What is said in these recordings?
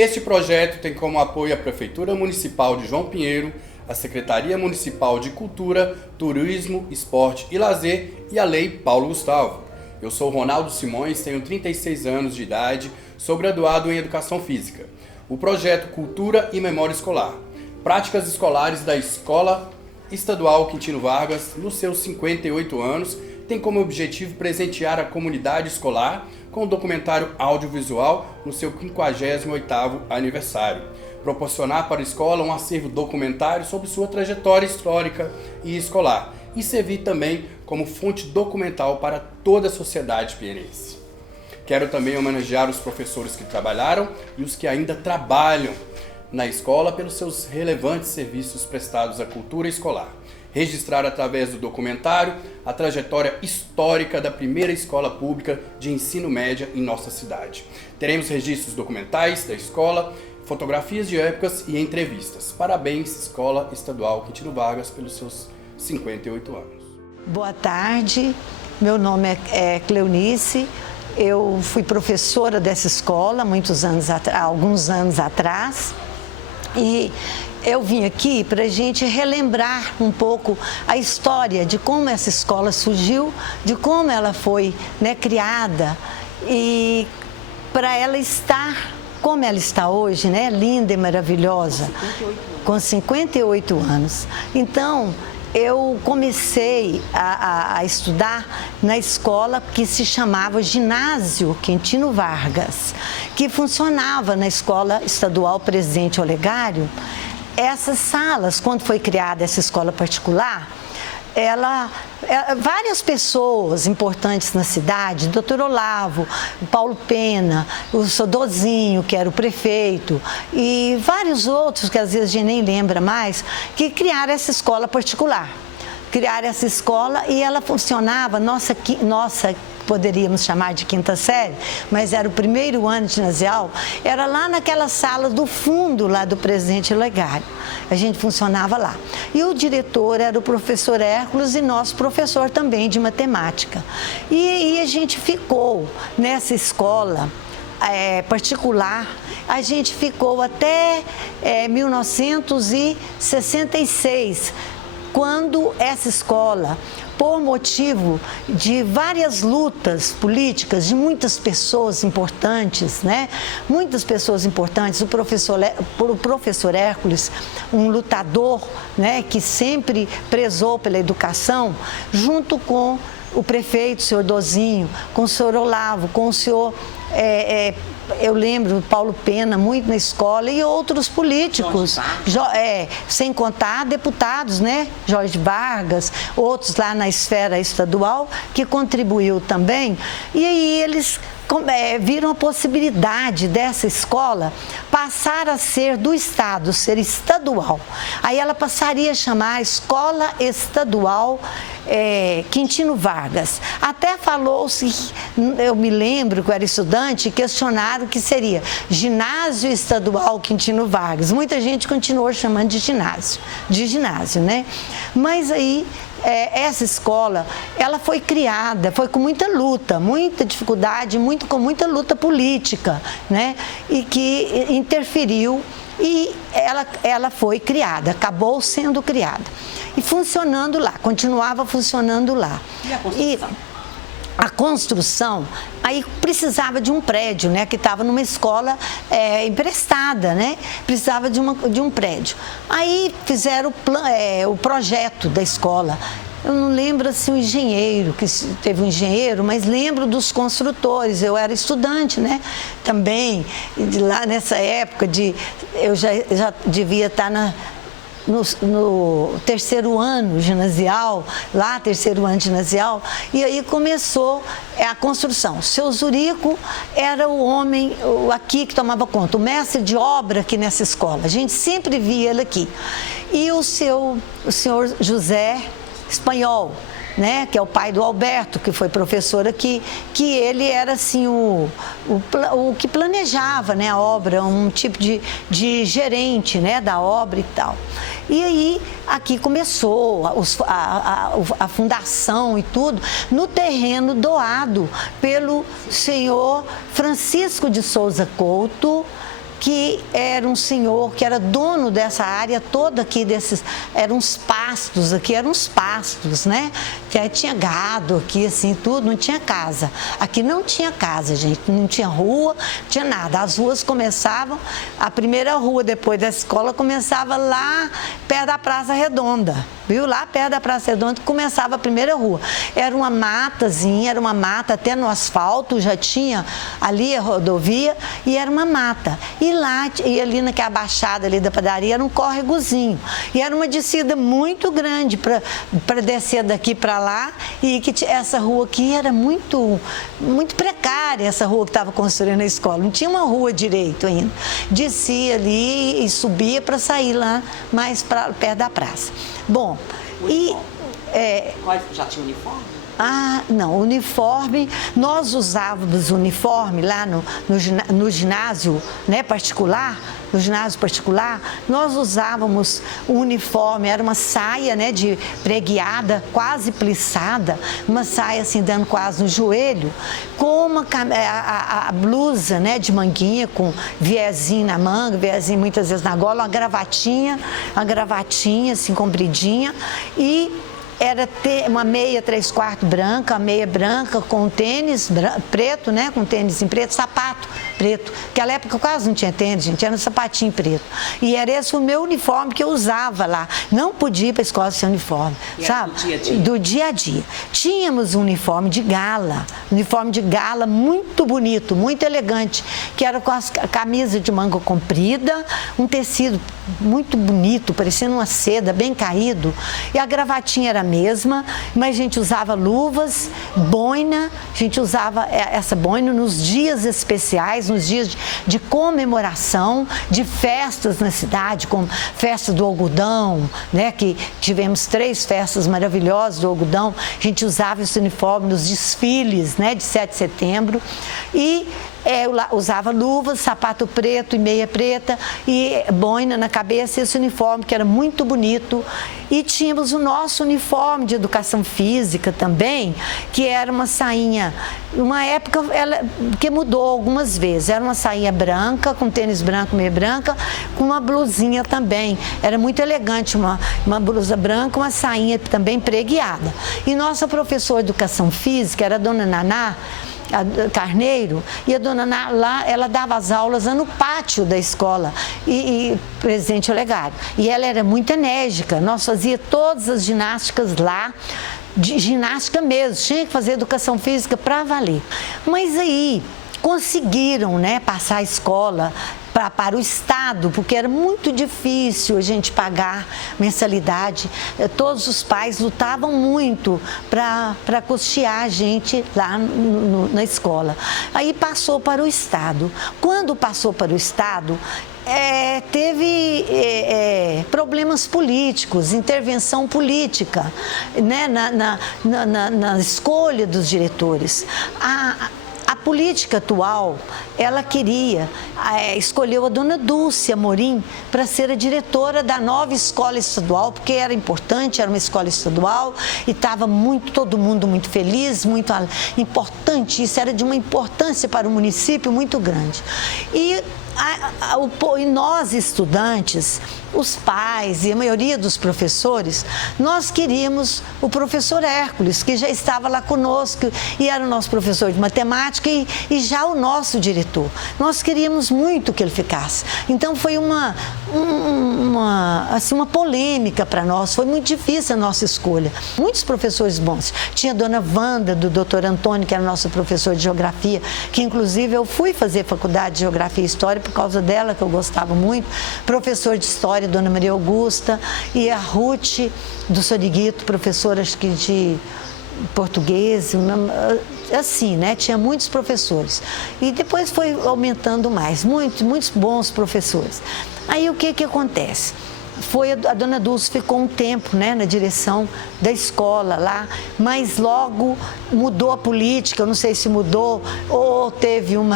Este projeto tem como apoio a Prefeitura Municipal de João Pinheiro, a Secretaria Municipal de Cultura, Turismo, Esporte e Lazer e a Lei Paulo Gustavo. Eu sou Ronaldo Simões, tenho 36 anos de idade, sou graduado em Educação Física. O projeto Cultura e Memória Escolar. Práticas escolares da Escola Estadual Quintino Vargas, nos seus 58 anos, tem como objetivo presentear a comunidade escolar com um documentário audiovisual no seu 58º aniversário. Proporcionar para a escola um acervo documentário sobre sua trajetória histórica e escolar e servir também como fonte documental para toda a sociedade pinheirense. Quero também homenagear os professores que trabalharam e os que ainda trabalham na escola pelos seus relevantes serviços prestados à cultura escolar. Registrar através do documentário a trajetória histórica da primeira escola pública de ensino médio em nossa cidade. Teremos registros documentais da escola, fotografias de épocas e entrevistas. Parabéns, Escola Estadual Quintino Vargas, pelos seus 58 anos. Boa tarde, meu nome é Cleonice. Eu fui professora dessa escola alguns anos atrás. E eu vim aqui para a gente relembrar um pouco a história de como essa escola surgiu, de como ela foi, criada e para ela estar como ela está hoje, linda e maravilhosa, com 58 anos. Então, eu comecei a estudar na escola que se chamava Ginásio Quintino Vargas, que funcionava na Escola Estadual Presidente Olegário. Essas salas, quando foi criada essa escola particular, várias pessoas importantes na cidade, Dr. Olavo, Paulo Pena, o Sodozinho, que era o prefeito, e vários outros, que às vezes a gente nem lembra mais, que criaram essa escola particular. Criaram essa escola e ela funcionava, nossa poderíamos chamar de quinta série, mas era o primeiro ano ginasial, era lá naquela sala do fundo, lá do Presidente Olegário. A gente funcionava lá. E o diretor era o professor Hércules e nosso professor também de matemática. E a gente ficou nessa escola particular, a gente ficou até 1966, quando essa escola, por motivo de várias lutas políticas de muitas pessoas importantes, Muitas pessoas importantes, o professor Hércules, um lutador, que sempre prezou pela educação, junto com o prefeito, o senhor Dozinho, com o senhor Olavo, com o senhor... eu lembro do Paulo Pena muito na escola e outros políticos, sem contar deputados, Jorge Vargas, outros lá na esfera estadual, que contribuiu também. E aí eles viram a possibilidade dessa escola passar a ser do Estado, ser estadual. Aí ela passaria a chamar Escola Estadual Quintino Vargas. Até falou-se, eu me lembro que eu era estudante, questionaram o que seria Ginásio Estadual Quintino Vargas. Muita gente continuou chamando de ginásio, Mas aí essa escola, ela foi criada, foi com muita luta, muita dificuldade, com muita luta política, E que interferiu e ela foi criada, acabou sendo criada. E funcionando lá, continuava funcionando lá. E a construção? A construção, aí precisava de um prédio, que estava numa escola emprestada, Precisava de um prédio. Aí fizeram o projeto da escola. Eu não lembro assim o engenheiro, que teve um engenheiro, mas lembro dos construtores. Eu era estudante, Também, lá nessa época, eu já devia estar no terceiro ano ginasial, e aí começou a construção. O seu Zurico era o homem aqui que tomava conta, o mestre de obra aqui nessa escola. A gente sempre via ele aqui. E o senhor José Espanhol, que é o pai do Alberto, que foi professor aqui, que ele era assim o que planejava a obra, um tipo de gerente da obra e tal. E aí, aqui começou a fundação e tudo, no terreno doado pelo senhor Francisco de Souza Couto, que era um senhor que era dono dessa área toda aqui, eram uns pastos aqui, né? Que aí tinha gado aqui, assim, tudo, não tinha casa. Aqui não tinha casa, gente, não tinha rua, não tinha nada. As ruas começavam, a primeira rua depois da escola começava lá perto da Praça Redonda, viu? Lá perto da Praça Redonda começava a primeira rua. Era uma matazinha, era uma mata até no asfalto, já tinha ali a rodovia e era uma mata. E lá, e ali naquela baixada ali da padaria, era um córregozinho. E era uma descida muito grande para descer daqui para lá. E que essa rua aqui era muito precária, essa rua que estava construindo a escola. Não tinha uma rua direito ainda. Descia ali e subia para sair lá mais perto da praça. Bom, Já tinha uniforme? Ah, não, uniforme, nós usávamos uniforme lá no ginásio, né, particular, nós usávamos o uniforme, era uma saia, né, de preguiada, quase plissada, uma saia assim dando quase no joelho, com a blusa, né, de manguinha, com viezinho na manga, viezinho muitas vezes na gola, uma gravatinha assim compridinha e era ter uma meia 3/4 branca, a meia branca com tênis preto, né? Com tênis em preto, sapato preto. Naquela época quase não tinha tênis, gente, era um sapatinho preto. E era esse o meu uniforme que eu usava lá. Não podia ir para a escola sem uniforme, sabe? Do dia a dia? Do dia a dia. Tínhamos um uniforme de gala muito bonito, muito elegante, que era com a camisa de manga comprida, um tecido muito bonito, parecendo uma seda, bem caído. E a gravatinha era a mesma, mas a gente usava luvas, boina, a gente usava essa boina nos dias especiais, nos dias de comemoração, de festas na cidade, como festa do algodão, né, que tivemos 3 festas maravilhosas do algodão, a gente usava esse uniforme nos desfiles, né, de 7 de setembro e eu usava luvas, sapato preto e meia preta e boina na cabeça, esse uniforme que era muito bonito. E tínhamos o nosso uniforme de educação física também, que era uma sainha, uma época que mudou algumas vezes, era uma sainha branca, com tênis branco, meia branca, com uma blusinha também. Era muito elegante, uma blusa branca, uma sainha também preguiada. E nossa professora de educação física era a dona Naná Carneiro, e a dona Ná, lá, ela dava as aulas no pátio da escola, Presidente Olegário. E ela era muito enérgica, nós fazíamos todas as ginásticas lá, de ginástica mesmo, tinha que fazer educação física para valer. Mas aí conseguiram, né, passar a escola para o Estado, porque era muito difícil a gente pagar mensalidade. Todos os pais lutavam muito para custear a gente lá na escola. Aí passou para o Estado. Quando passou para o Estado, teve problemas políticos, intervenção política, né, na escolha dos diretores. A política atual, ela escolheu a dona Dulce Amorim para ser a diretora da nova escola estadual, porque era importante, era uma escola estadual e estava todo mundo muito feliz, muito importante, isso era de uma importância para o município muito grande. E nós, estudantes, os pais e a maioria dos professores, nós queríamos o professor Hércules, que já estava lá conosco e era o nosso professor de matemática e já o nosso diretor. Nós queríamos muito que ele ficasse. Então foi uma polêmica para nós, foi muito difícil a nossa escolha. Muitos professores bons. Tinha a dona Wanda, do doutor Antônio, que era nosso professor de geografia, que inclusive eu fui fazer faculdade de geografia e história por causa dela, que eu gostava muito. Professor de história, dona Maria Augusta, e a Ruth do Soriguito, professora acho que de português, assim, né? Tinha muitos professores. E depois foi aumentando mais, muitos bons professores. Aí o que acontece? A dona Dulce ficou um tempo, né, na direção da escola lá, mas logo mudou a política, eu não sei se mudou ou teve um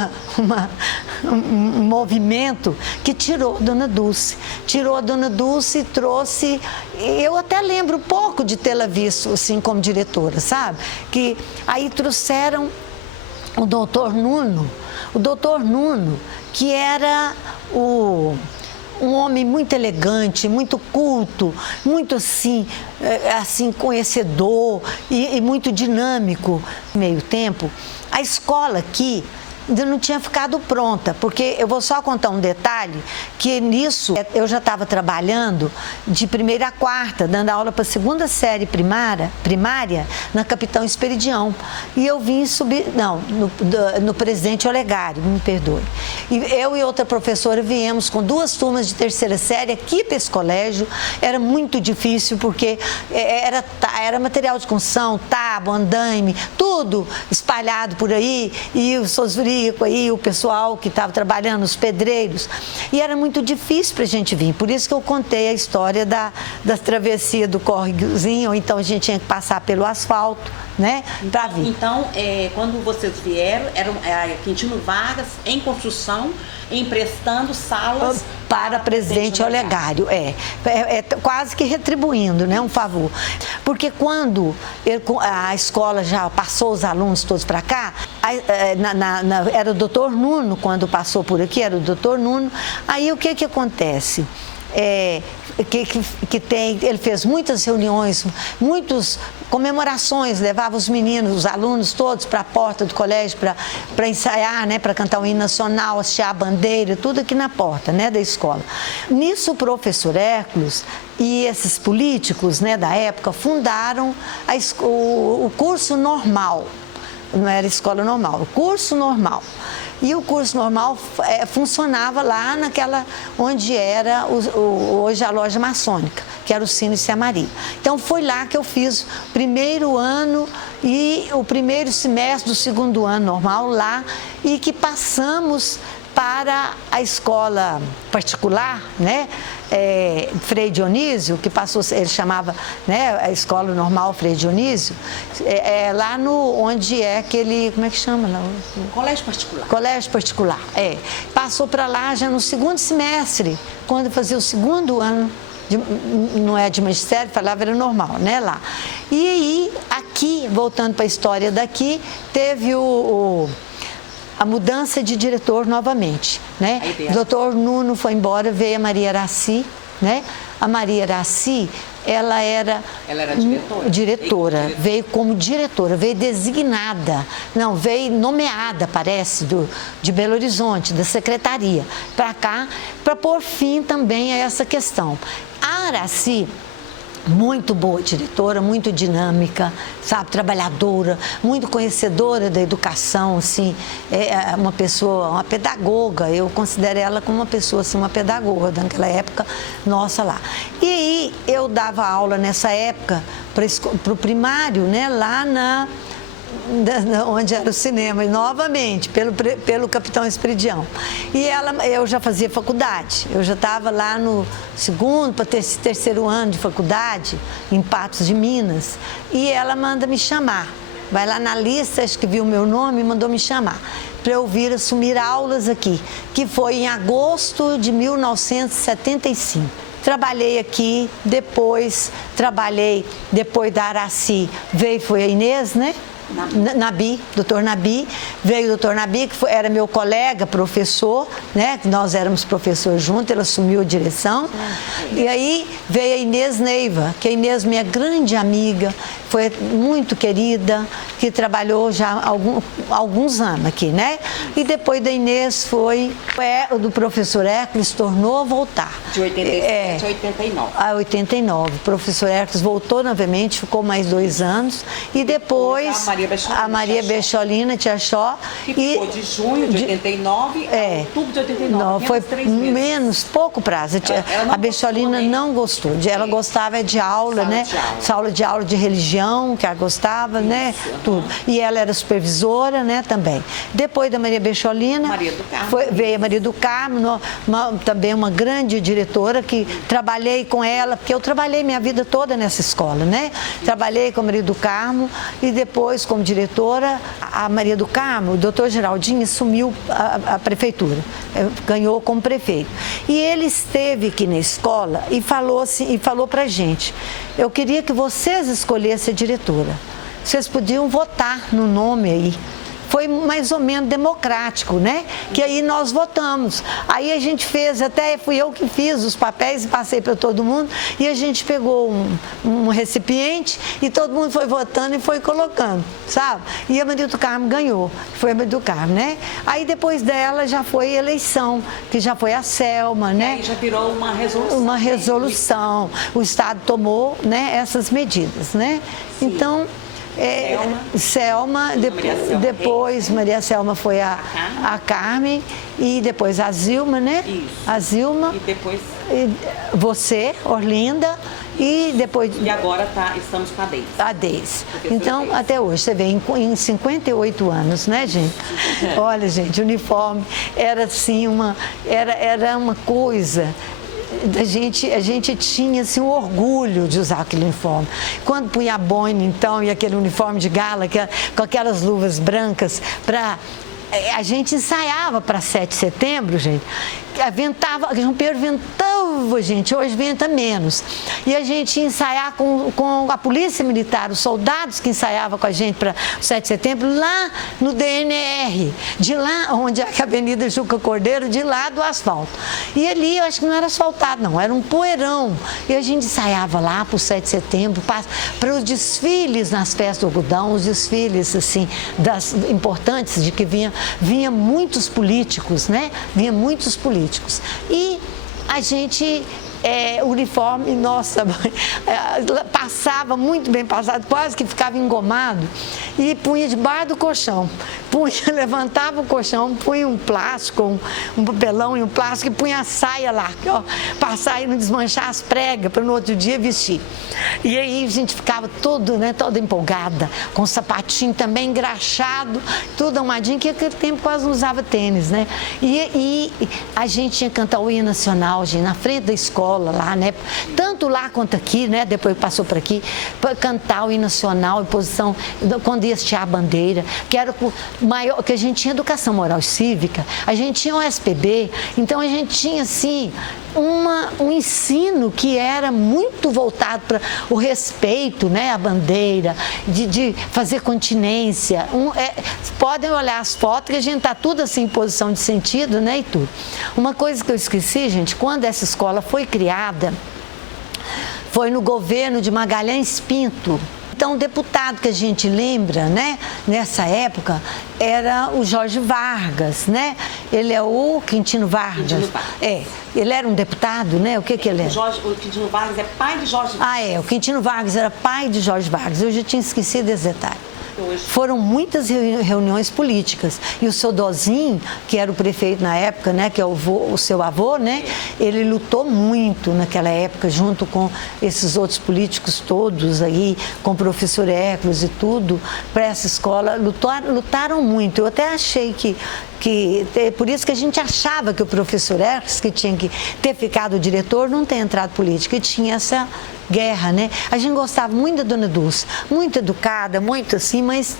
movimento que tirou a dona Dulce. Tirou a dona Dulce e trouxe, eu até lembro pouco de tê-la visto assim como diretora, sabe? Que aí trouxeram o doutor Nuno, que era um homem muito elegante, muito culto, muito assim conhecedor e muito dinâmico. Meio tempo, a escola aqui ainda não tinha ficado pronta, porque eu vou só contar um detalhe, que nisso eu já estava trabalhando de 1ª a 4ª, dando aula para a 2ª série primária na Capitão Esperidião. E eu vim subir, no Presidente Olegário, me perdoe. E eu e outra professora viemos com 2 turmas de 3ª série aqui para esse colégio. Era muito difícil, porque era material de construção, tábua, andaime, tudo espalhado por aí, e os seus aí, o pessoal que estava trabalhando, os pedreiros, e era muito difícil para a gente vir, por isso que eu contei a história da travessia do córregozinho, ou então a gente tinha que passar pelo asfalto, né, para vir. Então, quando vocês vieram, aqui tinha vagas em construção, emprestando salas para Presidente Olegário, quase que retribuindo, né, um favor. Porque quando a escola já passou os alunos todos para cá, era o doutor Nuno, quando passou por aqui, era o doutor Nuno, aí o que acontece? Ele fez muitas reuniões, muitas comemorações, levava os meninos, os alunos todos para a porta do colégio para ensaiar, né, para cantar o hino nacional, hastear a bandeira, tudo aqui na porta, né, da escola. Nisso o professor Hércules e esses políticos, né, da época fundaram o curso normal, não era escola normal, o curso normal. E o curso normal funcionava lá naquela onde era hoje a loja maçônica, que era o Cine Cia Maria. Então foi lá que eu fiz o 1º ano e o 1º semestre do 2º ano normal lá, e que passamos para a escola particular, né? Frei Dionísio, que passou, ele chamava, né, a escola normal Frei Dionísio, lá onde é aquele, como é que chama lá? Colégio particular. Colégio particular, Passou para lá já no 2º semestre, quando fazia o 2º ano, não é de magistério, falava, era normal, né, lá. E aí, aqui, voltando para a história daqui, teve a mudança de diretor novamente, né? O doutor Nuno foi embora, veio a Maria Araci, né? A Maria Araci, ela era diretora, veio como diretora, veio designada, veio nomeada, parece, de Belo Horizonte, da secretaria, para cá, para pôr fim também a essa questão. A Araci, muito boa diretora, muito dinâmica, sabe, trabalhadora, muito conhecedora da educação, assim, uma pessoa, uma pedagoga, eu considero ela como uma pessoa, assim, uma pedagoga daquela época nossa lá. E aí eu dava aula nessa época para o primário, né, lá onde era o cinema, e novamente, pelo Capitão Esperidião. E eu já fazia faculdade, eu já estava lá no 2º para 3º ano de faculdade, em Patos de Minas, e ela manda me chamar. Vai lá na lista, acho que viu o meu nome e mandou me chamar para eu vir assumir aulas aqui, que foi em agosto de 1975. Trabalhei aqui, depois da Araci, foi a Inês, né? Nabi, doutor Nabi, veio o doutor Nabi, que era meu colega, professor, né? Nós éramos professores juntos, ele assumiu a direção. E aí veio a Inês Neiva, que a Inês, minha grande amiga, foi muito querida, que trabalhou já alguns anos aqui, né? E depois da Inês do professor Hércules, tornou a voltar. De 87 a 89. A 89. O professor Hércules voltou novamente, ficou mais 2 anos. E depois a Maria Becholina Tia Xó. Que ficou de junho de 89 a outubro de 89. Foi pouco prazo. A Becholina não gostou. Ela gostava de aula, né? Aula de religião, que ela gostava, né? Tudo. E ela era supervisora, né? Também. Depois da Maria Becholina, veio a Maria do Carmo, também uma grande diretora, que trabalhei com ela, porque eu trabalhei minha vida toda nessa escola, né? Trabalhei com a Maria do Carmo e depois, como diretora, a Maria do Carmo, o doutor Geraldinho assumiu a prefeitura, ganhou como prefeito. E ele esteve aqui na escola e falou pra gente: eu queria que vocês escolhessem a diretora. Vocês podiam votar no nome aí. foi mais ou menos democrático, né? Que aí nós votamos. Aí a gente fez, até fui eu que fiz os papéis e passei para todo mundo, e a gente pegou um recipiente e todo mundo foi votando e foi colocando, sabe? E a Maria do Carmo ganhou, foi a Maria do Carmo, né? Aí depois dela já foi eleição, que já foi a Selma, né? Aí já virou uma resolução. Uma resolução. O Estado tomou, né, essas medidas, né? Sim. Então, Selma, depois Maria Selma foi a Carmen e depois a Zilma, né? Isso. A Zilma. E depois você, Orlinda, e depois... E agora estamos com a Deise. A Deise. Então, até hoje, você vê, em 58 anos, né, gente? Olha, gente, o uniforme era assim, era uma coisa... A gente tinha assim, um orgulho de usar aquele uniforme. Quando punha a boina, então, e aquele uniforme de gala, com aquelas luvas brancas, a gente ensaiava para 7 de setembro, gente. Ventava, João Pedro ventava, gente, hoje venta menos. E a gente ia ensaiar com a polícia militar, os soldados que ensaiavam com a gente para o 7 de setembro, lá no DNR, de lá onde é a Avenida Juca Cordeiro, de lá do asfalto. E ali, eu acho que não era asfaltado, não, era um poeirão. E a gente ensaiava lá para o 7 de setembro, para os desfiles nas festas do algodão, os desfiles, assim, importantes, de que vinha muitos políticos, né? Vinha muitos políticos. E a gente, o uniforme, nossa, passava muito bem passado, quase que ficava engomado, e punha debaixo do colchão. Levantava o colchão, punha um plástico, um papelão e um plástico, e punha a saia lá, ó, passar e não desmanchar as pregas, para no outro dia vestir. E aí a gente ficava toda empolgada, com o sapatinho também engraxado, tudo arrumadinho, que naquele tempo quase não usava tênis, né? E a gente tinha que cantar o hino nacional, gente, na frente da escola lá, né? Tanto lá quanto aqui, né? Depois passou por aqui, para cantar o hino nacional em posição, quando ia hastear a bandeira, que era maior, que a gente tinha educação moral e cívica, a gente tinha o SPB, então a gente tinha, assim, um ensino que era muito voltado para o respeito, né, à bandeira, de fazer continência. Podem olhar as fotos, que a gente está tudo assim em posição de sentido, né, e tudo. Uma coisa que eu esqueci, gente, quando essa escola foi criada, foi no governo de Magalhães Pinto. Então, o deputado que a gente lembra, né, nessa época, era o Jorge Vargas, né? Ele é o Quintino Vargas. Ele era um deputado, né? O que ele é? O Quintino Vargas é pai de Jorge Vargas. O Quintino Vargas era pai de Jorge Vargas. Eu já tinha esquecido esse detalhe. Foram muitas reuniões políticas. E o seu Dozinho, que era o prefeito na época, né, que é o seu avô, né, ele lutou muito naquela época, junto com esses outros políticos todos aí, com o professor Hércules e tudo, para essa escola. Lutaram muito. Eu até achei que por isso que a gente achava que o professor Hércules, que tinha que ter ficado diretor, não tem entrado política, e tinha essa guerra, né? A gente gostava muito da Dona Dulce, muito educada, muito assim, mas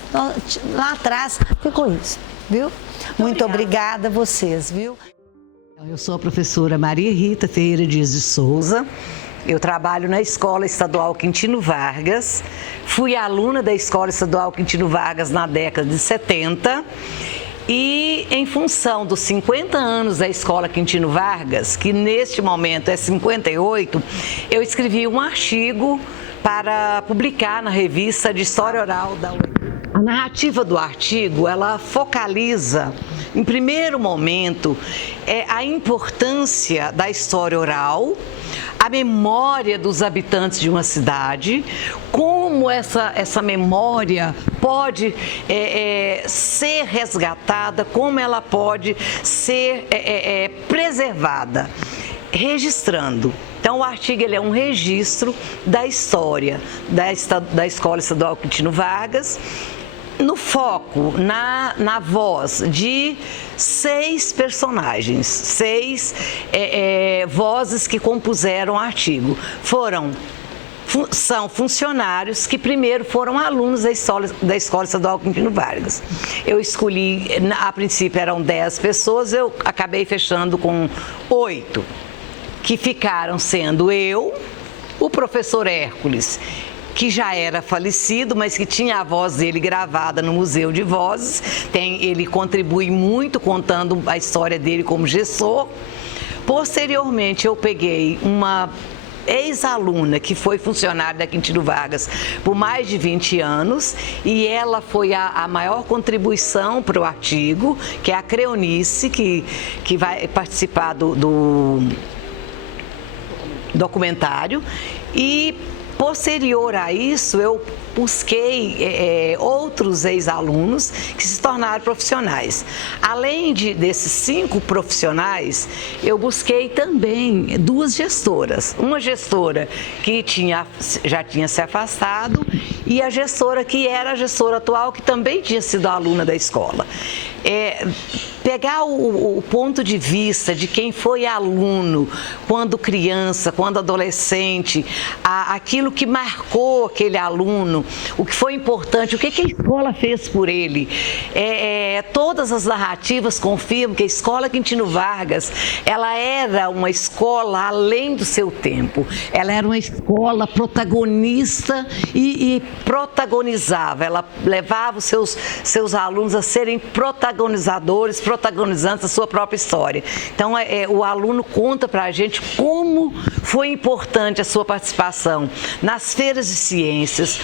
lá atrás ficou isso, viu? Muito obrigada a vocês, viu? Eu sou a professora Maria Rita Ferreira Dias de Souza. Eu trabalho na Escola Estadual Quintino Vargas. Fui aluna da Escola Estadual Quintino Vargas na década de 70. E em função dos 50 anos da Escola Quintino Vargas, que neste momento é 58, eu escrevi um artigo para publicar na revista de História Oral da UEM. A narrativa do artigo, ela focaliza, em primeiro momento, a importância da história oral, a memória dos habitantes de uma cidade, como essa memória pode ser resgatada, como ela pode ser preservada, registrando. Então, o artigo ele é um registro da história da Escola Estadual Quintino Vargas, no foco, na voz de 6 personagens, 6 vozes que compuseram o artigo. São funcionários que primeiro foram alunos da Escola Estadual Quintino Vargas. Eu escolhi, a princípio eram 10 pessoas, eu acabei fechando com 8, que ficaram sendo eu, o professor Hércules que já era falecido, mas que tinha a voz dele gravada no Museu de Vozes. Ele contribui muito contando a história dele como gestor. Posteriormente, eu peguei uma ex-aluna que foi funcionária da Quintino Vargas por mais de 20 anos e ela foi a maior contribuição para o artigo, que é a Creonice, que vai participar do documentário. E posterior a isso, eu busquei outros ex-alunos que se tornaram profissionais. Além desses 5 profissionais, eu busquei também 2 gestoras. Uma gestora que já tinha se afastado e a gestora que era a gestora atual, que também tinha sido aluna da escola. Pegar o ponto de vista de quem foi aluno quando criança, quando adolescente, aquilo que marcou aquele aluno, o que foi importante, o que a escola fez por ele. Todas as narrativas confirmam que a Escola Quintino Vargas, ela era uma escola além do seu tempo. Ela era uma escola protagonista e protagonizava. Ela levava os seus alunos a serem protagonizadores, protagonizantes da sua própria história. Então, o aluno conta para a gente como foi importante a sua participação nas feiras de ciências,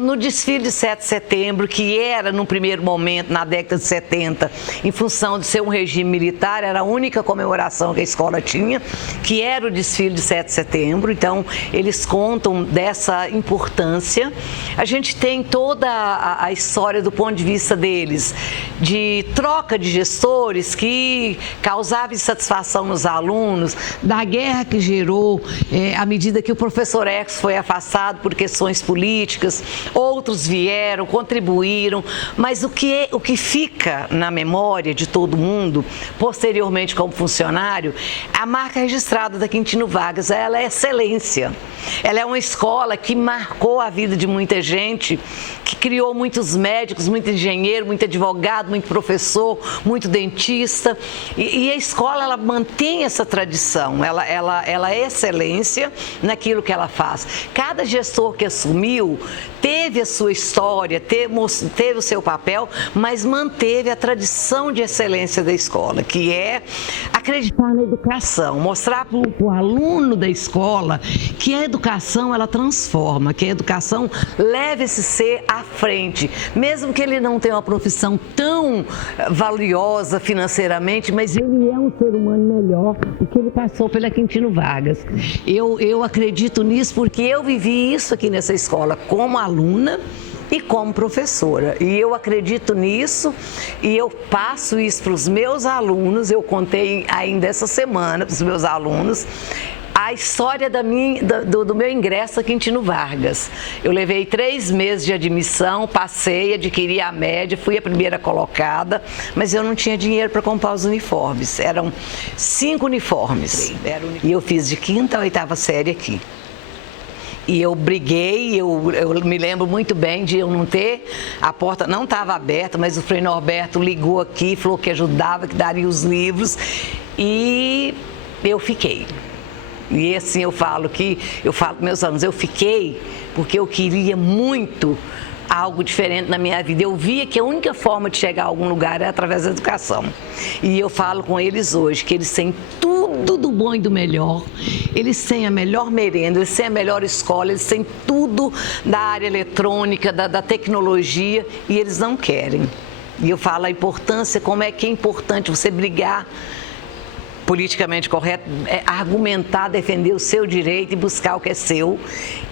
no desfile de 7 de setembro, que era, no primeiro momento, na década de 70, em função de ser um regime militar, era a única comemoração que a escola tinha, que era o desfile de 7 de setembro. Então, eles contam dessa importância. A gente tem toda a história do ponto de vista deles, de troca de gestores que causava insatisfação nos alunos, da guerra que gerou à medida que o professor X foi afastado por questões políticas, outros vieram, contribuíram, mas o que fica na memória de todo mundo, posteriormente como funcionário, a marca registrada da Quintino Vargas, ela é excelência. Ela é uma escola que marcou a vida de muita gente, que criou muitos médicos, muito engenheiro, muito advogado, muito professor, muito dentista. E a escola, ela mantém essa tradição, ela é excelência naquilo que ela faz. Cada gestor que assumiu teve a sua história, teve o seu papel, mas manteve a tradição de excelência da escola, que é acreditar na educação, mostrar para o aluno da escola que a educação, ela transforma, que a educação leva esse ser à frente, mesmo que ele não tenha uma profissão tão valiosa financeiramente, mas ele é um ser humano melhor do que ele passou pela Quintino Vargas. Eu acredito nisso porque eu vivi isso aqui nessa escola como aluna e como professora. E eu acredito nisso e eu passo isso para os meus alunos. Eu contei ainda essa semana para os meus alunos a história do meu ingresso a Quintino Vargas. Eu levei 3 meses de admissão, passei, adquiri a média, fui a primeira colocada, mas eu não tinha dinheiro para comprar os uniformes. Eram 5 uniformes. E eu fiz de 5ª a 8ª série aqui. E eu briguei, eu me lembro muito bem de eu não ter, a porta não estava aberta, mas o Frei Norberto ligou aqui, falou que ajudava, que daria os livros, e eu fiquei. E assim eu falo para meus alunos, eu fiquei porque eu queria muito algo diferente na minha vida. Eu via que a única forma de chegar a algum lugar era através da educação. E eu falo com eles hoje que eles têm tudo do bom e do melhor. Eles têm a melhor merenda, eles têm a melhor escola, eles têm tudo da área eletrônica, da tecnologia, e eles não querem. E eu falo a importância, como é que é importante você brigar politicamente correto, argumentar, defender o seu direito e buscar o que é seu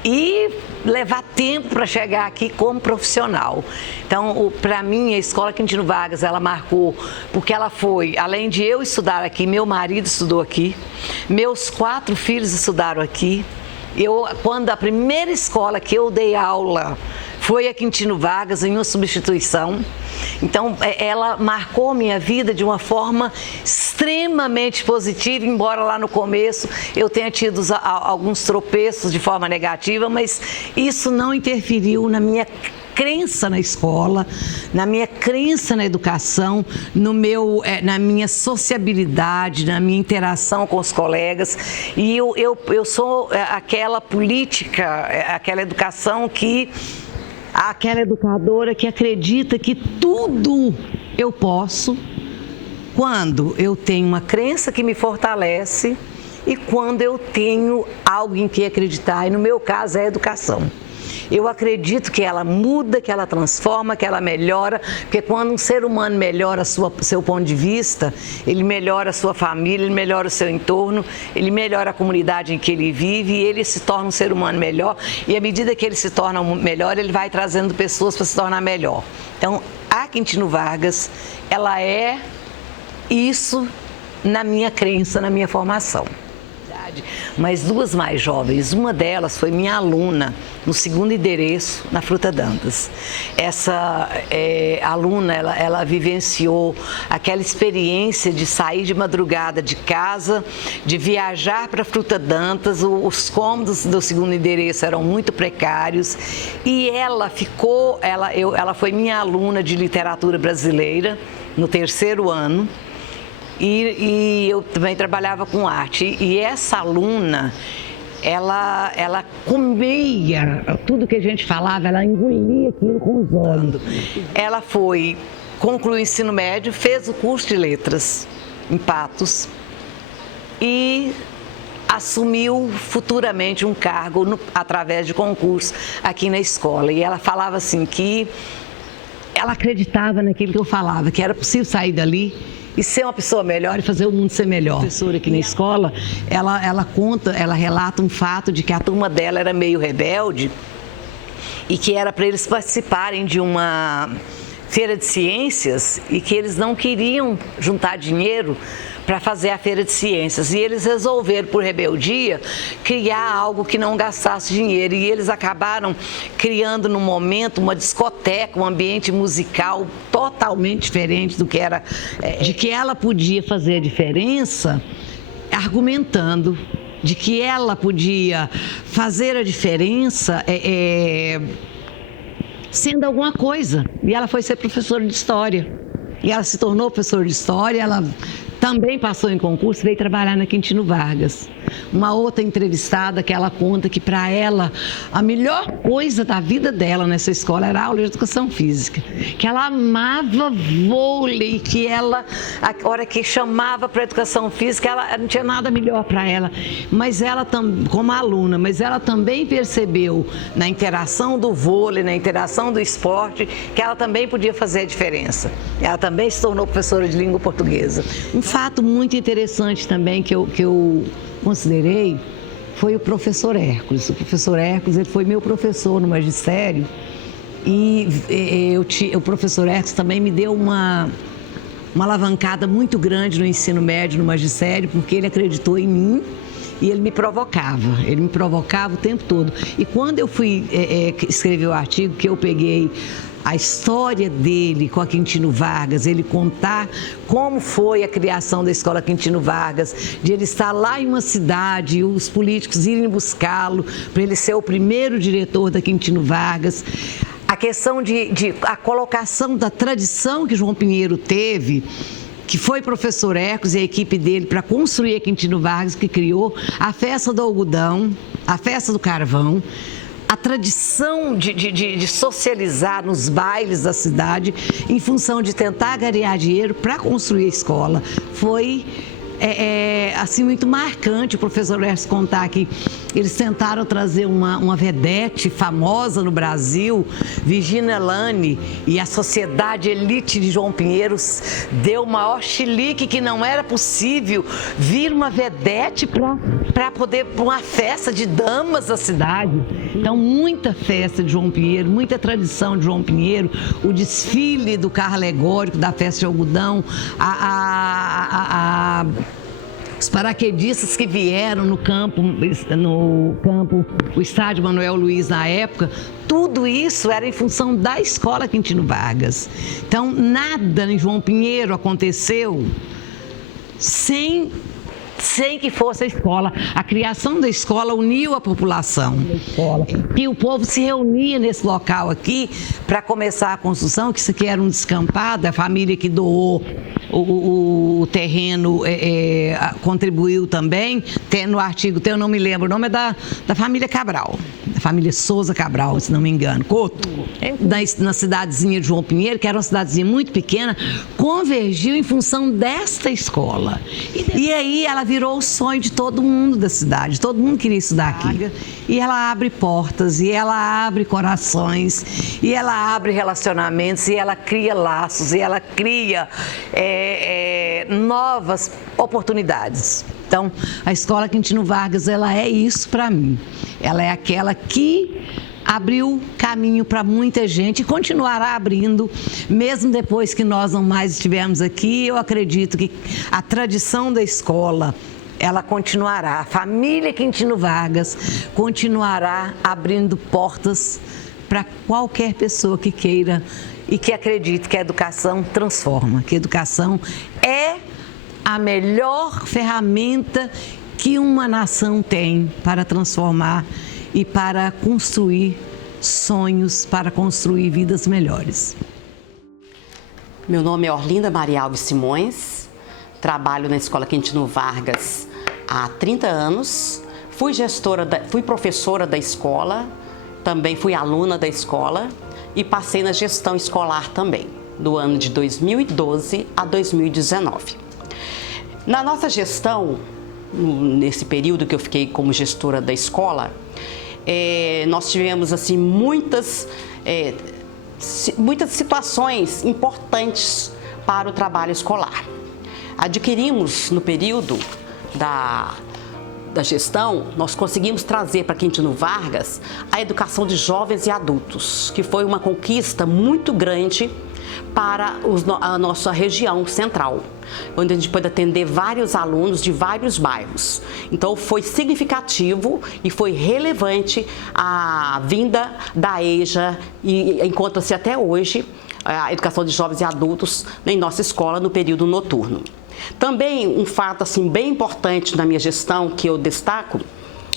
e levar tempo para chegar aqui como profissional. Então, para mim, a Escola Quintino Vargas, ela marcou, porque ela foi, além de eu estudar aqui, meu marido estudou aqui, meus 4 filhos estudaram aqui. Quando a primeira escola que eu dei aula foi a Quintino Vargas em uma substituição. Então, ela marcou minha vida de uma forma extremamente positiva, embora lá no começo eu tenha tido alguns tropeços de forma negativa, mas isso não interferiu na minha crença na escola, na minha crença na educação, na minha sociabilidade, na minha interação com os colegas. E eu sou aquela política, aquela educação aquela educadora que acredita que tudo eu posso quando eu tenho uma crença que me fortalece e quando eu tenho algo em que acreditar, e no meu caso é a educação. Eu acredito que ela muda, que ela transforma, que ela melhora, porque quando um ser humano melhora seu ponto de vista, ele melhora a sua família, ele melhora o seu entorno, ele melhora a comunidade em que ele vive e ele se torna um ser humano melhor. E à medida que ele se torna melhor, ele vai trazendo pessoas para se tornar melhor. Então, a Quintino Vargas, ela é isso na minha crença, na minha formação. Mas duas mais jovens, uma delas foi minha aluna no segundo endereço, na Fruta Dantas. Essa aluna, ela vivenciou aquela experiência de sair de madrugada de casa, de viajar para Fruta Dantas. Os cômodos do segundo endereço eram muito precários e ela foi minha aluna de literatura brasileira no terceiro ano. E eu também trabalhava com arte. E essa aluna, ela comia tudo que a gente falava, ela engolia aquilo com os olhos. Ela concluiu o ensino médio, fez o curso de letras em Patos e assumiu futuramente um cargo através de concurso aqui na escola. E ela falava assim que ela acreditava naquilo que eu falava, que era possível sair dali e ser uma pessoa melhor e fazer o mundo ser melhor. A professora aqui na escola, ela relata um fato de que a turma dela era meio rebelde e que era para eles participarem de uma feira de ciências e que eles não queriam juntar dinheiro para fazer a feira de ciências. E eles resolveram, por rebeldia, criar algo que não gastasse dinheiro. E eles acabaram criando, no momento, uma discoteca, um ambiente musical totalmente diferente do que era, de que ela podia fazer a diferença, argumentando de que ela podia fazer a diferença sendo alguma coisa. E ela foi ser professora de história. E ela se tornou professora de história, ela também passou em concurso, veio trabalhar na Quintino Vargas. Uma outra entrevistada que ela conta que para ela a melhor coisa da vida dela nessa escola era a aula de educação física, que ela amava vôlei, que ela, a hora que chamava para educação física, ela não tinha nada melhor para ela, mas ela como aluna, mas ela também percebeu na interação do vôlei, na interação do esporte, que ela também podia fazer a diferença. Ela também se tornou professora de língua portuguesa. Um fato muito interessante também que eu considerei foi o professor Hércules. O professor Hércules, ele foi meu professor no magistério e o professor Hércules também me deu uma alavancada muito grande no ensino médio, no magistério, porque ele acreditou em mim e ele me provocava o tempo todo. E quando eu fui escrever o artigo, que eu peguei a história dele com a Quintino Vargas, ele contar como foi a criação da Escola Quintino Vargas, de ele estar lá em uma cidade e os políticos irem buscá-lo para ele ser o primeiro diretor da Quintino Vargas. A questão a colocação da tradição que João Pinheiro teve, que foi professor Hércules e a equipe dele para construir a Quintino Vargas, que criou a festa do algodão, a festa do carvão, a tradição de socializar nos bailes da cidade em função de tentar ganhar dinheiro para construir a escola. Foi assim, muito marcante o professor Hércules contar que eles tentaram trazer uma vedete famosa no Brasil, Virginia Lane, e a sociedade elite de João Pinheiro deu o maior chilique que não era possível vir uma vedete para poder para uma festa de damas da cidade. Então, muita festa de João Pinheiro, muita tradição de João Pinheiro, o desfile do carro alegórico da festa de algodão, os paraquedistas que vieram no campo, o estádio Manuel Luiz na época, tudo isso era em função da Escola Quintino Vargas. Então, nada em João Pinheiro aconteceu sem que fosse a escola. A criação da escola uniu a população. E o povo se reunia nesse local aqui para começar a construção, que isso aqui era um descampado, a família que doou o terreno contribuiu também. Tem no artigo, eu não me lembro, o nome é da família Cabral, da família Souza Cabral, se não me engano, Couto. Na cidadezinha de João Pinheiro, que era uma cidadezinha muito pequena, convergiu em função desta escola. E aí ela virou o sonho de todo mundo da cidade, todo mundo queria estudar aqui. E ela abre portas, e ela abre corações, e ela abre relacionamentos, e ela cria laços, e ela cria novas oportunidades. Então, a Escola Quintino Vargas, ela é isso para mim. Ela é aquela que abriu caminho para muita gente e continuará abrindo, mesmo depois que nós não mais estivermos aqui. Eu acredito que a tradição da escola, ela continuará. A família Quintino Vargas continuará abrindo portas para qualquer pessoa que queira e que acredite que a educação transforma, que a educação é a melhor ferramenta que uma nação tem para transformar e para construir sonhos, para construir vidas melhores. Meu nome é Orlinda Maria Alves Simões, trabalho na Escola Quintino Vargas há 30 anos, fui professora da escola, também fui aluna da escola e passei na gestão escolar também, do ano de 2012 a 2019. Na nossa gestão, nesse período que eu fiquei como gestora da escola, nós tivemos assim muitas situações importantes para o trabalho escolar. Adquirimos no período da gestão, nós conseguimos trazer para Quintino Vargas a educação de jovens e adultos, que foi uma conquista muito grande para a nossa região central, onde a gente pôde atender vários alunos de vários bairros. Então foi significativo e foi relevante a vinda da EJA e encontra-se até hoje a educação de jovens e adultos em nossa escola no período noturno. Também um fato assim, bem importante na minha gestão que eu destaco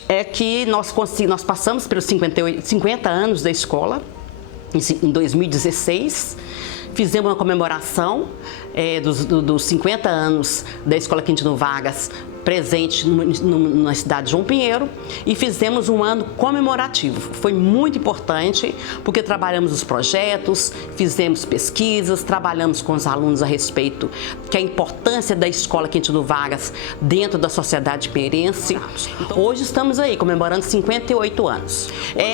é que nós passamos pelos 50 anos da escola, em 2016, fizemos uma comemoração dos 50 anos da Escola Quintino Vargas presente na cidade de João Pinheiro e fizemos um ano comemorativo. Foi muito importante porque trabalhamos os projetos, fizemos pesquisas, trabalhamos com os alunos a respeito que a importância da Escola Quintino Vargas dentro da sociedade pinheirense. Hoje estamos aí comemorando 58 anos.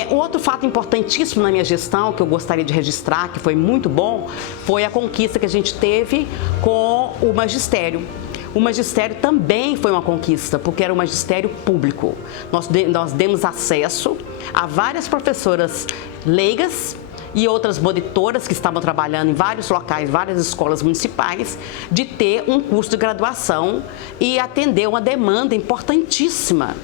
Um outro fato importantíssimo na minha gestão que eu gostaria de registrar, que foi muito bom, foi a conquista que a gente teve com o magistério. O magistério também foi uma conquista, porque era um magistério público. Nós demos acesso a várias professoras leigas e outras monitoras que estavam trabalhando em vários locais, várias escolas municipais, de ter um curso de graduação e atender uma demanda importantíssima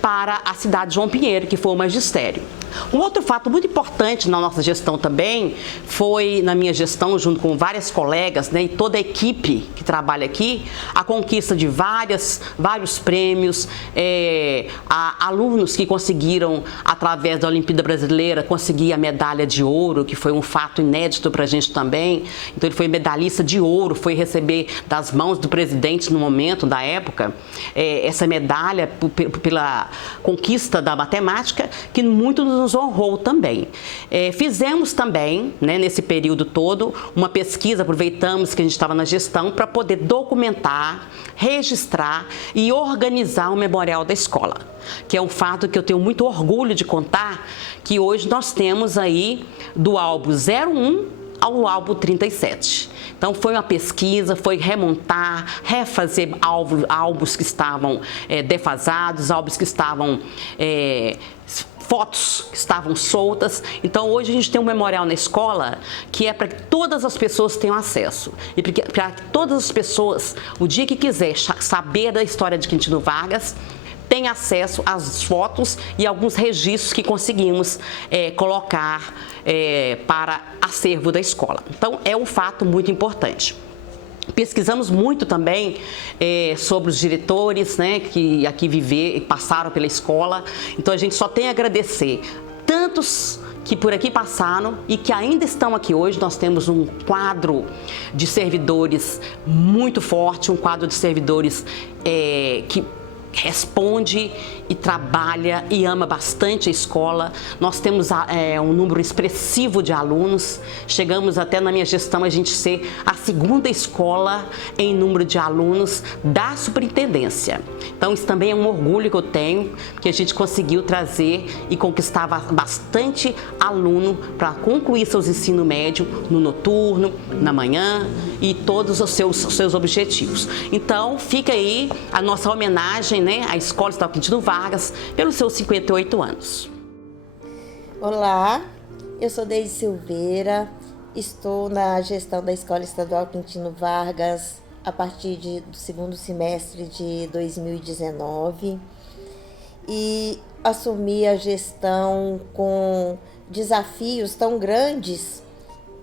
para a cidade de João Pinheiro, que foi o magistério. Um outro fato muito importante na nossa gestão também foi, na minha gestão, junto com várias colegas, né, e toda a equipe que trabalha aqui, a conquista de vários prêmios, alunos que conseguiram, através da Olimpíada Brasileira, conseguir a medalha de ouro, que foi um fato inédito para a gente também. Então ele foi medalhista de ouro, foi receber das mãos do presidente no momento, da época, essa medalha pela conquista da matemática, que muito nos honrou também. Fizemos também, né, nesse período todo, uma pesquisa, aproveitamos que a gente estava na gestão para poder documentar, registrar e organizar o memorial da escola, que é um fato que eu tenho muito orgulho de contar, que hoje nós temos aí do álbum 01 ao álbum 37. Então foi uma pesquisa, foi remontar, refazer álbuns que estavam defasados, álbuns que estavam fotos que estavam soltas. Então hoje a gente tem um memorial na escola que é para que todas as pessoas tenham acesso. E para que todas as pessoas, o dia que quiser saber da história de Quintino Vargas, tem acesso às fotos e alguns registros que conseguimos colocar para acervo da escola. Então é um fato muito importante. Pesquisamos muito também sobre os diretores, né, que aqui passaram pela escola. Então a gente só tem a agradecer tantos que por aqui passaram e que ainda estão aqui hoje. Nós temos um quadro de servidores muito forte, um quadro de servidores que responde e trabalha e ama bastante a escola. Nós temos um número expressivo de alunos. Chegamos até na minha gestão a gente ser a segunda escola em número de alunos da superintendência. Então isso também é um orgulho que eu tenho, que a gente conseguiu trazer e conquistar bastante aluno para concluir seus ensino médio no noturno, na manhã e todos os seus objetivos. Então fica aí a nossa homenagem, né, à Escola Estadual Quintino Vargas pelos seus 58 anos. Olá, eu sou Deise Silveira, estou na gestão da Escola Estadual Quintino Vargas a partir do segundo semestre de 2019 e assumi a gestão com desafios tão grandes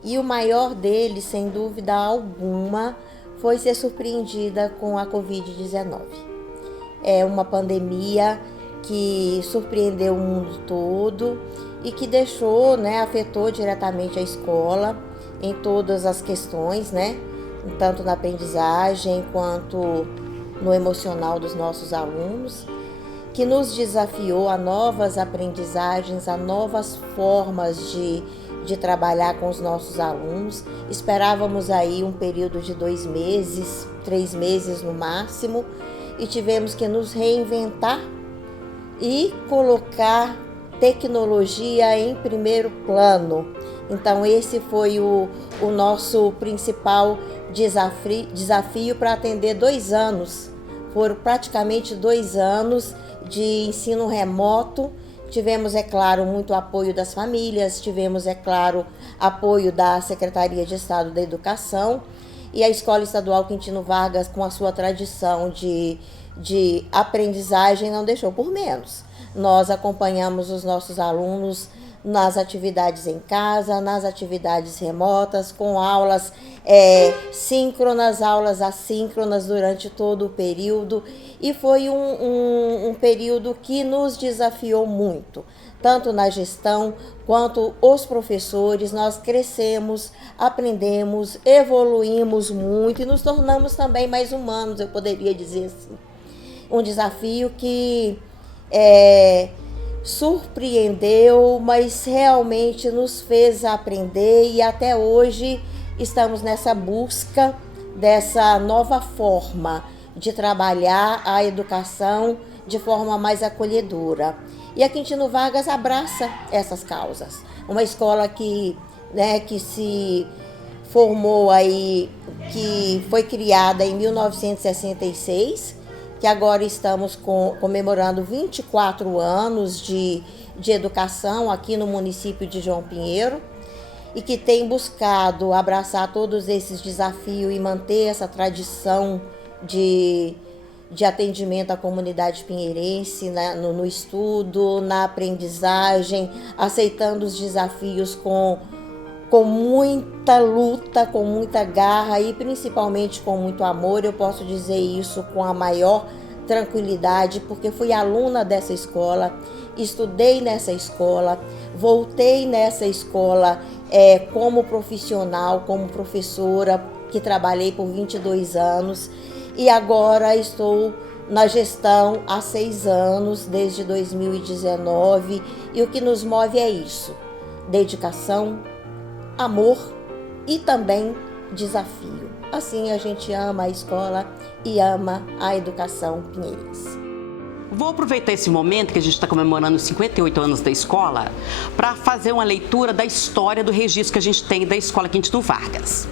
e o maior deles, sem dúvida alguma, foi ser surpreendida com a Covid-19. É uma pandemia que surpreendeu o mundo todo e que deixou, né, afetou diretamente a escola em todas as questões, né, tanto na aprendizagem quanto no emocional dos nossos alunos, que nos desafiou a novas aprendizagens, a novas formas de trabalhar com os nossos alunos. Esperávamos aí um período de 2 meses, 3 meses no máximo, e tivemos que nos reinventar e colocar tecnologia em primeiro plano. Então esse foi o nosso principal desafio para atender 2 anos. Foram praticamente 2 anos de ensino remoto. Tivemos, é claro, muito apoio das famílias, tivemos, é claro, apoio da Secretaria de Estado da Educação, e a Escola Estadual Quintino Vargas, com a sua tradição de aprendizagem, não deixou por menos. Nós acompanhamos os nossos alunos nas atividades em casa, nas atividades remotas, com aulas síncronas, aulas assíncronas durante todo o período, e foi um período que nos desafiou muito, tanto na gestão quanto os professores. Nós crescemos, aprendemos, evoluímos muito e nos tornamos também mais humanos, eu poderia dizer assim. Um desafio que surpreendeu, mas realmente nos fez aprender, e até hoje estamos nessa busca dessa nova forma de trabalhar a educação de forma mais acolhedora. E a Quintino Vargas abraça essas causas. Uma escola que se formou aí, que foi criada em 1966, que agora estamos comemorando 24 anos de educação aqui no município de João Pinheiro, e que tem buscado abraçar todos esses desafios e manter essa tradição de atendimento à comunidade pinheirense, né, no estudo, na aprendizagem, aceitando os desafios com muita luta, com muita garra e principalmente com muito amor. Eu posso dizer isso com a maior tranquilidade, porque fui aluna dessa escola, estudei nessa escola, voltei nessa escola como profissional, como professora, que trabalhei por 22 anos, e agora estou na gestão há 6 anos, desde 2019, e o que nos move é isso: dedicação, amor e também desafio. Assim a gente ama a escola e ama a educação pinheirense. Vou aproveitar esse momento que a gente está comemorando os 58 anos da escola para fazer uma leitura da história do registro que a gente tem da Escola Quintino Vargas.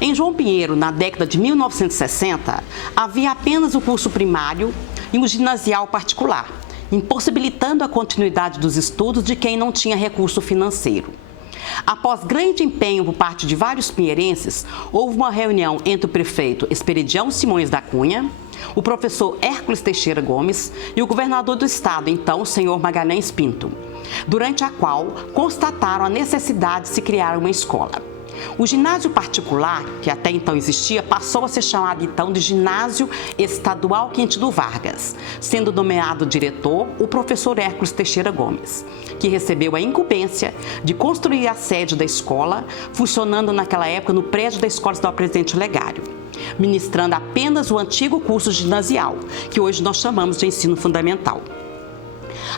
Em João Pinheiro, na década de 1960, havia apenas o curso primário e um ginasial particular, impossibilitando a continuidade dos estudos de quem não tinha recurso financeiro. Após grande empenho por parte de vários pinheirenses, houve uma reunião entre o prefeito Esperidião Simões da Cunha, o professor Hércules Teixeira Gomes e o governador do estado, então, o senhor Magalhães Pinto, durante a qual constataram a necessidade de se criar uma escola. O ginásio particular, que até então existia, passou a ser chamado então de Ginásio Estadual Quintino Vargas, sendo nomeado diretor o professor Hércules Teixeira Gomes, que recebeu a incumbência de construir a sede da escola, funcionando naquela época no prédio da Escola Estadual Presidente Olegário, ministrando apenas o antigo curso ginasial, que hoje nós chamamos de ensino fundamental.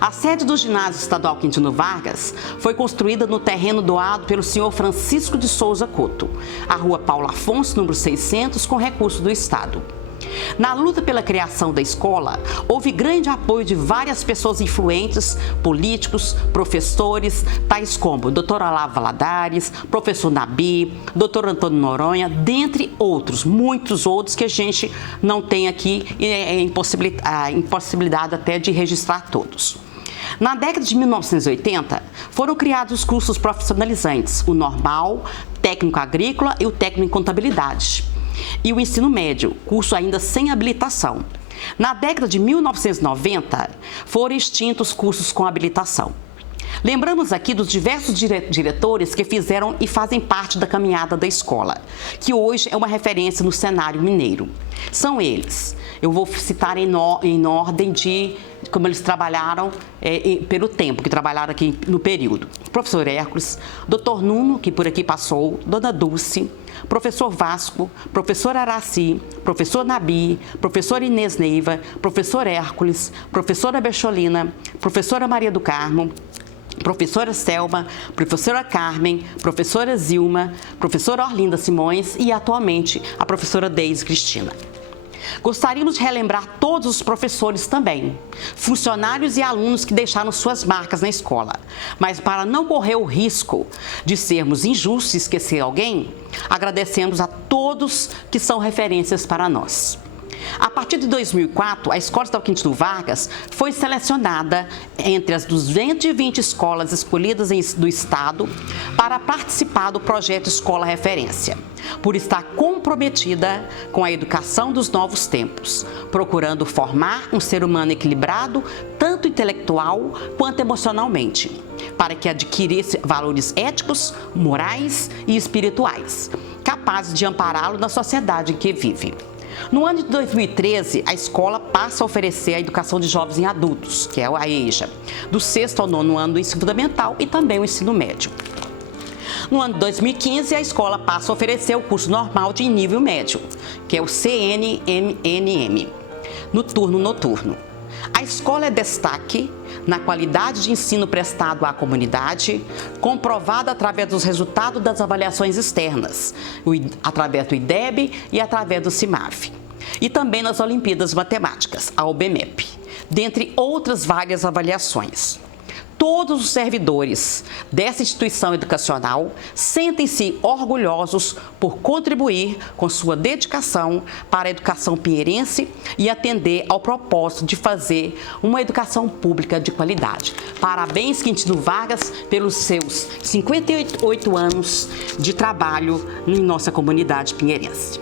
A sede do Ginásio Estadual Quintino Vargas foi construída no terreno doado pelo senhor Francisco de Souza Couto, a rua Paulo Afonso, número 600, com recurso do Estado. Na luta pela criação da escola, houve grande apoio de várias pessoas influentes, políticos, professores, tais como Dr. Olavo Valadares, professor Nabi, Dr. Antônio Noronha, dentre outros, muitos outros que a gente não tem aqui e é impossibilidade até de registrar todos. Na década de 1980, foram criados os cursos profissionalizantes, o normal, técnico agrícola e o técnico em contabilidade. E o ensino médio, curso ainda sem habilitação. Na década de 1990, foram extintos cursos com habilitação. Lembramos aqui dos diversos diretores que fizeram e fazem parte da caminhada da escola, que hoje é uma referência no cenário mineiro. São eles, eu vou citar em ordem de como eles trabalharam pelo tempo, que trabalharam aqui no período. Professor Hércules, doutor Nuno, que por aqui passou, dona Dulce, professor Vasco, professor Araci, professor Nabi, professora Inês Neiva, professor Hércules, professora Becholina, professora Maria do Carmo, professora Selma, professora Carmen, professora Zilma, professora Orlinda Simões e, atualmente, a professora Deise Cristina. Gostaríamos de relembrar todos os professores também, funcionários e alunos que deixaram suas marcas na escola. Mas para não correr o risco de sermos injustos e esquecer alguém, agradecemos a todos que são referências para nós. A partir de 2004, a Escola Estadual Quintino Vargas foi selecionada entre as 220 escolas escolhidas do Estado para participar do projeto Escola Referência, por estar comprometida com a educação dos novos tempos, procurando formar um ser humano equilibrado, tanto intelectual quanto emocionalmente, para que adquirisse valores éticos, morais e espirituais, capazes de ampará-lo na sociedade em que vive. No ano de 2013, a escola passa a oferecer a educação de jovens e adultos, que é a EJA, do 6º ao 9º ano do ensino fundamental e também o ensino médio. No ano de 2015, a escola passa a oferecer o curso normal de nível médio, que é o CNMNM, no turno noturno. A escola é destaque na qualidade de ensino prestado à comunidade, comprovada através dos resultados das avaliações externas, através do IDEB e através do CIMAV, e também nas Olimpíadas Matemáticas, a OBMEP, dentre outras várias avaliações. Todos os servidores dessa instituição educacional sentem-se orgulhosos por contribuir com sua dedicação para a educação pinheirense e atender ao propósito de fazer uma educação pública de qualidade. Parabéns, Quintino Vargas, pelos seus 58 anos de trabalho em nossa comunidade pinheirense.